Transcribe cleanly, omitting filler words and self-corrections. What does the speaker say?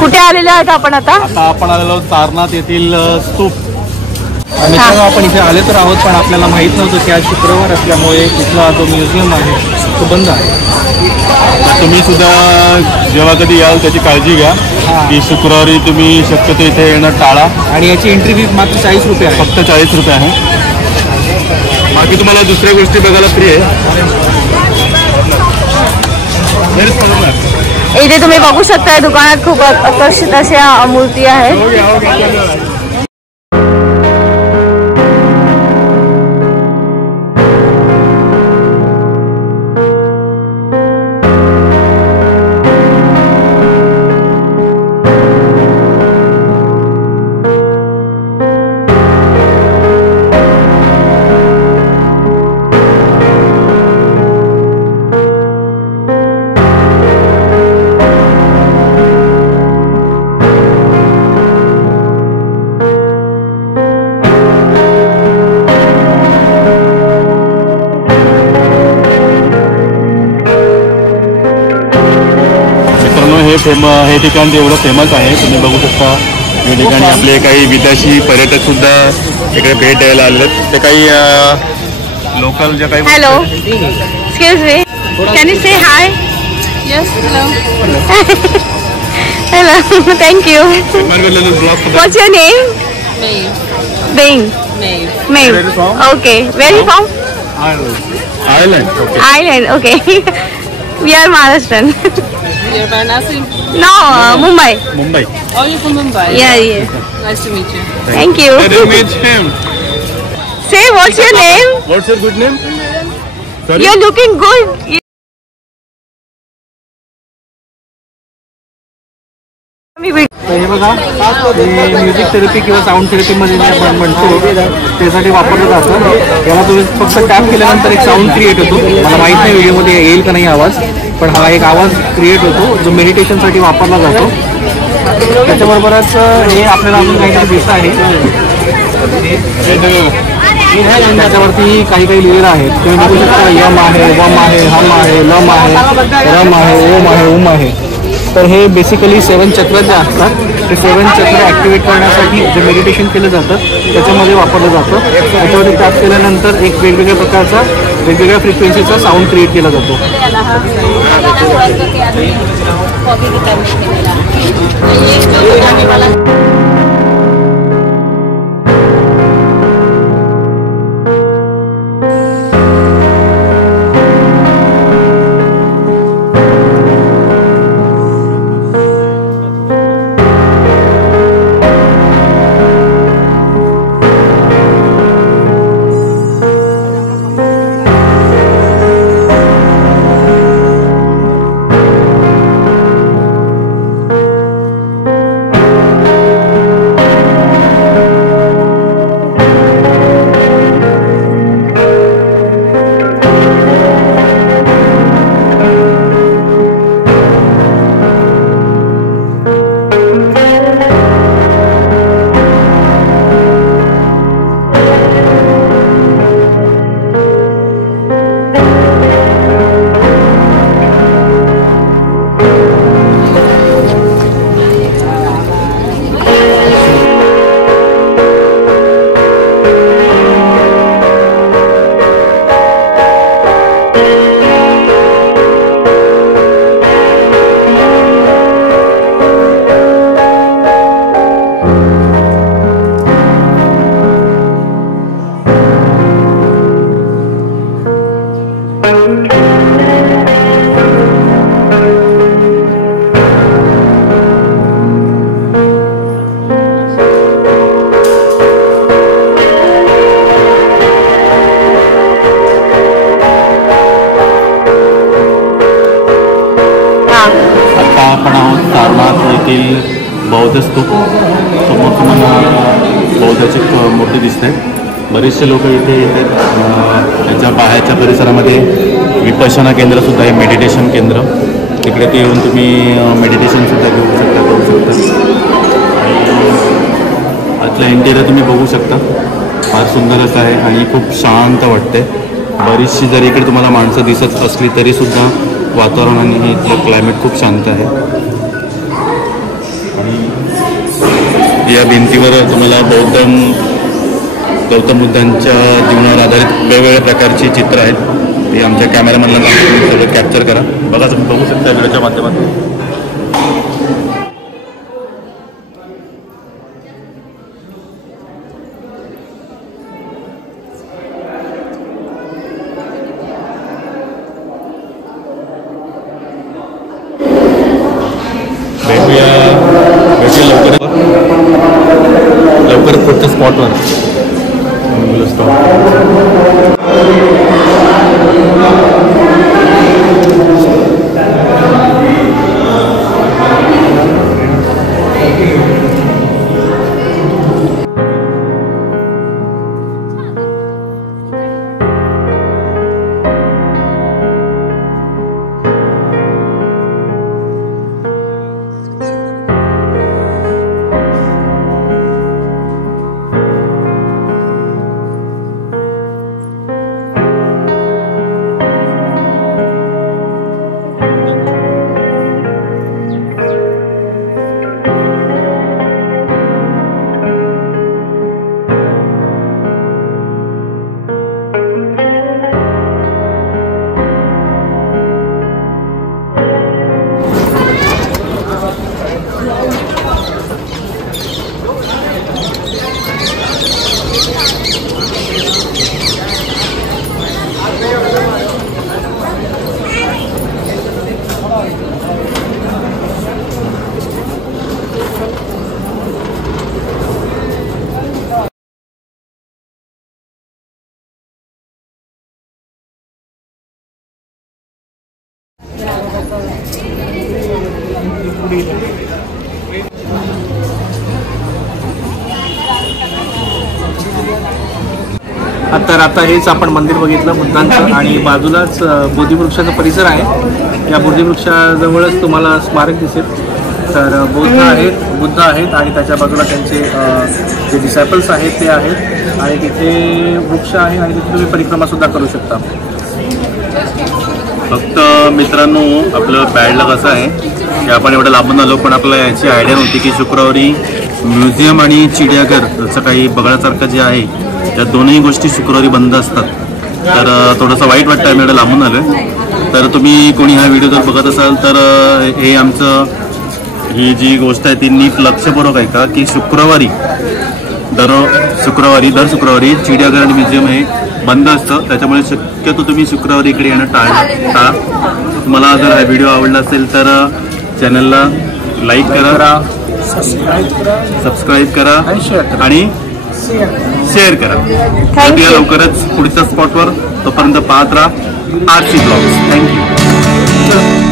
कुठे आलेले आहात आपण आता? आता आपण आलेलो सारनाथ येथील स्तूप. मित्रांनो, आपण इथे आले तर आहोत, पण आपल्याला माहीत नव्हतं की आज शुक्रवार असल्यामुळे इथला जो म्युझियम आहे तो बंद आहे. तुम्ही सुद्धा जेव्हा कधी याल त्याची काळजी घ्या की शुक्रवारी तुम्ही शक्यतो इथे येणं टाळा. आणि याची एंट्री फी मात्र 40 रुपये आहे. फक्त 40 रुपये आहे. बाकी तुम्हाला दुसऱ्या गोष्टी बघायला फ्री आहे. इथे तुम्ही बघू शकता दुकानात खूप आकर्षित अशा मूर्ती आहेत. हे ठिकाण एवढं फेमस आहे. तुम्ही बघू शकता या ठिकाणी आपले काही विदेशी पर्यटक सुद्धा इकडे भेट द्यायला आले. ते काही लोकल जे काही. Hello, excuse me, can you say hi? Yes, hello. Hello, thank you. What's your name? Ben. मेव. Okay. Where you from? Island. Okay. We are Maharashtrian. You're Varanasi? No, Mumbai. Oh, you're from Mumbai? Yeah. Nice to meet you. Thank you. I didn't meet him. Say, what's your name? What's your good name? Sorry? You're looking good. हे बघा, music therapy किंवा sound थेरपीमध्ये जे आपण म्हणतो त्यासाठी वापरलं जातं. याला तुम्ही फक्त टॅप केल्यानंतर एक साऊंड क्रिएट होतो. मला माहीत नाही व्हिडिओमध्ये येईल का नाही आवाज, पण हा एक आवाज क्रिएट होतो जो मेडिटेशनसाठी वापरला जातो. त्याच्याबरोबरच हे आपल्याला अजून काहीतरी दिसतं आहे. त्याच्यावरती काही लिहिलेलं आहे. तुम्ही बघू शकता, यम आहे, वम आहे, हम आहे, लम आहे, रम आहे, ओम आहे, उम आहे. तर हे बेसिकली 7 चक्र जे असतात ते 7 चक्र ॲक्टिवेट करण्यासाठी जे मेडिटेशन केलं जातं त्याच्यामध्ये वापरलं जातं. त्याच्यावरती टॅप केल्यानंतर एक वेगवेगळ्या प्रकारचा वेगवेगळ्या फ्रिक्वेन्सीचा साऊंड क्रिएट केला जातो. बौद्ध स्तूप. समोर तुम्हाला बौद्धाची मूर्ती दिसते. बरेचसे लोक इथे येतात. याच्या बाहेरच्या परिसरामध्ये विपश्यना केंद्रसुद्धा आहे, मेडिटेशन केंद्र. तिकडे ते येऊन तुम्ही मेडिटेशनसुद्धा घेऊ शकता, करू शकता. आतलं इंटेरियर तुम्ही बघू शकता, फार सुंदरच आहे आणि खूप शांत वाटते. बरीचशी जरी इकडे तुम्हाला माणसं दिसत असली तरीसुद्धा वातावरण आणि इथलं क्लायमेट खूप शांत आहे. या भिंतीवर तुम्हाला गौतम बुद्धांच्या जीवनावर आधारित वेगवेगळ्या प्रकारची चित्र आहेत. ते आमच्या कॅमेरामॅनला सगळं कॅप्चर करा. बघा तुम्ही बघू शकता व्हिडिओच्या माध्यमातून. भेटूया लवकरच पुढच्या स्पॉटवर. तर आता हेच आपण मंदिर बघितलं बुद्धांचं आणि बाजूलाच बोधिवृक्षाचा परिसर आहे. या बोधिवृक्षाजवळच तुम्हाला स्मारक दिसेल. तर बुद्ध आहेत आणि त्याच्या बाजूला त्यांचे जे डिसायपल्स आहेत ते आहेत आणि तिथे वृक्ष आहे आणि तिथे तुम्ही परिक्रमासुद्धा करू शकता. फक्त मित्रांनो आपलं बॅड लक असं आहे की आपण एवढं लांबून आलो पण आपल्याला याची आयडिया नव्हती की शुक्रवारी म्युझियम आणि चिडियाघर जसं काही बघण्यासारखं जे आहे त्या दोन्ही गोष्टी शुक्रवारी बंद असतात. तर थोडंसं वाईट वाटतं आम्ही एवढं लांबून आलो आहे. तर तुम्ही कोणी हा व्हिडिओ जर बघत असाल तर हे आमचं ही जी गोष्ट आहे ती नीट लक्षपूर्वक आहे का की दर शुक्रवारी चिडियाघर आणि म्युझियम हे बंद असतं. त्याच्यामुळे शक्यतो तुम्ही शुक्रवारी इकडे येणं टाळा. तुम्हाला जर हा व्हिडिओ आवडला असेल तर चॅनलला लाईक करा, सबस्क्राईब करा आणि शेअर करा. भेटूया लवकरच पुढच्या स्पॉटवर. तोपर्यंत पाहत राहा RC ब्लॉग्स. थँक्यू.